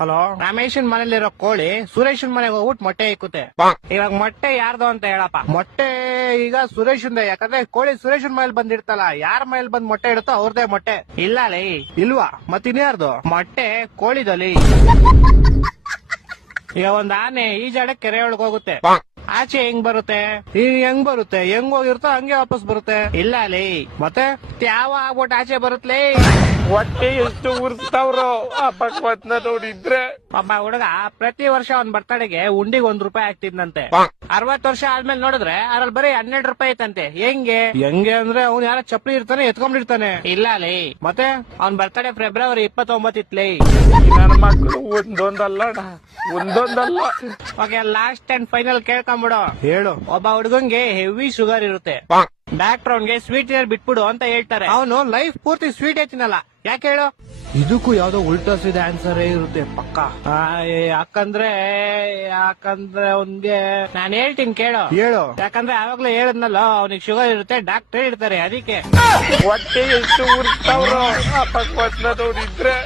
Hello, ರಮೇಶನ್ ಮನೇಲಿರೋ ಕೋಳಿ ಸುರೇಶನ್ ಮನೆಗೆ ಹೋಗ್ಬಿಟ್ಟು ಮೊಟ್ಟೆ ಇಕ್ಕುತ್ತೆ. ಇವಾಗ ಮೊಟ್ಟೆ ಯಾರ್ದು ಅಂತ ಹೇಳಪ್ಪ. ಮೊಟ್ಟೆ ಈಗ ಸುರೇಶನ್ದೆ, ಯಾಕಂದ್ರೆ ಕೋಳಿ ಸುರೇಶನ್ ಮನೇಲಿ ಬಂದಿರ್ತಲ್ಲ, ಯಾರ ಮನೇಲಿ ಬಂದ್ ಮೊಟ್ಟೆ ಇಡುತ್ತೋ ಅವ್ರದೇ ಮೊಟ್ಟೆ. ಇಲ್ಲ ಲೇ, ಇಲ್ವಾ? ಮತ್ತಿನ್ಯಾರ್ದು ಮೊಟ್ಟೆ? ಕೋಳಿದಲ್ಲಿ. ಈಗ ಒಂದ್ ಆನೆ ಈಜಾಡ ಕೆರೆ ಒಳಗ್ ಹೋಗುತ್ತೆ, ಆಚೆ ಹೆಂಗ್ ಬರುತ್ತೆ? ಹೆಂಗ್ ಬರುತ್ತೆ? ಹೆಂಗ್ ಹೋಗಿರುತ್ತೋ ಹಂಗೆ ವಾಪಸ್ ಬರುತ್ತೆ. ಇಲ್ಲ ಲೇ, ಮತ್ತೆ ಯಾವ ಆಗ್ಬಿಟ್ಟು ಆಚೆ ಬರುತ್ತಲೇ? ಹೊಟ್ಟೆ ಎಷ್ಟು ಉರ್ಸ್ತಾವ್ರೋ ಆ ಭಗವತ್ನ ನೋಡಿದ್ರೆ. ಒಬ್ಬ ಹುಡುಗ ಪ್ರತಿ ವರ್ಷ ಅವ್ನ್ ಬರ್ತಡೆಗೆ ಉಂಡಿಗೆ ₹1 ಆಗ್ತಿದ್ನಂತೆ. 60 ವರ್ಷ ಆದ್ಮೇಲೆ ನೋಡಿದ್ರೆ ಅದ್ರಲ್ಲಿ ಬರೀ ₹12 ಐತಂತೆ. ಹೆಂಗೆ ಅಂದ್ರೆ ಅವ್ನು ಯಾರ ಚಪ್ಪಲಿ ಇರ್ತಾನೆ ಎತ್ಕೊಂಡಿರ್ತಾನೆ. ಇಲ್ಲ ಲೇ, ಮತ್ತೆ ಅವ್ನ್ ಬರ್ತಡೆ ಫೆಬ್ರವರಿ 29 ಇತ್ಲೇ. ನನ್ನ ಮಕ್ಕಳು ಒಂದೊಂದಲ್ಲ. ಓಕೆ, ಲಾಸ್ಟ್ ಅಂಡ್ ಫೈನಲ್ ಕೇಳ್ಕೊಂಬಿಡು. ಹೇಳು. ಒಬ್ಬ ಹುಡುಗಂಗೆ ಹೆವಿ ಶುಗರ್ ಇರುತ್ತೆ, ಡಾಕ್ಟರ್ ಅವ್ನ್ಗೆ ಸ್ವೀಟ್ ಬಿಟ್ಬಿಡು ಅಂತ ಹೇಳ್ತಾರೆ. ಅವನು ಲೈಫ್ ಪೂರ್ತಿ ಸ್ವೀಟ್ ತಿನ್ನಲ್ಲ. ಯಾಕೆ ಹೇಳು? ಇದಕ್ಕೂ ಯಾವ್ದೋ ಉಲ್ಟಾ ಸೀದಾ ಆನ್ಸರ್ ಇರುತ್ತೆ ಪಕ್ಕ. ಯಾಕಂದ್ರೆ ಅವ್ನ್ಗೆ ನಾನು ಹೇಳ್ತೀನಿ ಕೇಳು. ಯಾಕಂದ್ರೆ ಆವಾಗ್ಲೇ ಹೇಳದ್ನಲ್ಲ, ಅವ್ನಿಗೆ ಶುಗರ್ ಇರುತ್ತೆ, ಡಾಕ್ಟರ್ ಹೇಳ್ತಾರೆ, ಅದಕ್ಕೆ. ಹೊಟ್ಟೆ ಎಷ್ಟು ಉರ್ಸ್ತಾವ್ರೋ ಆ ಭಗವತ್ನ ನೋಡಿದ್ರೆ.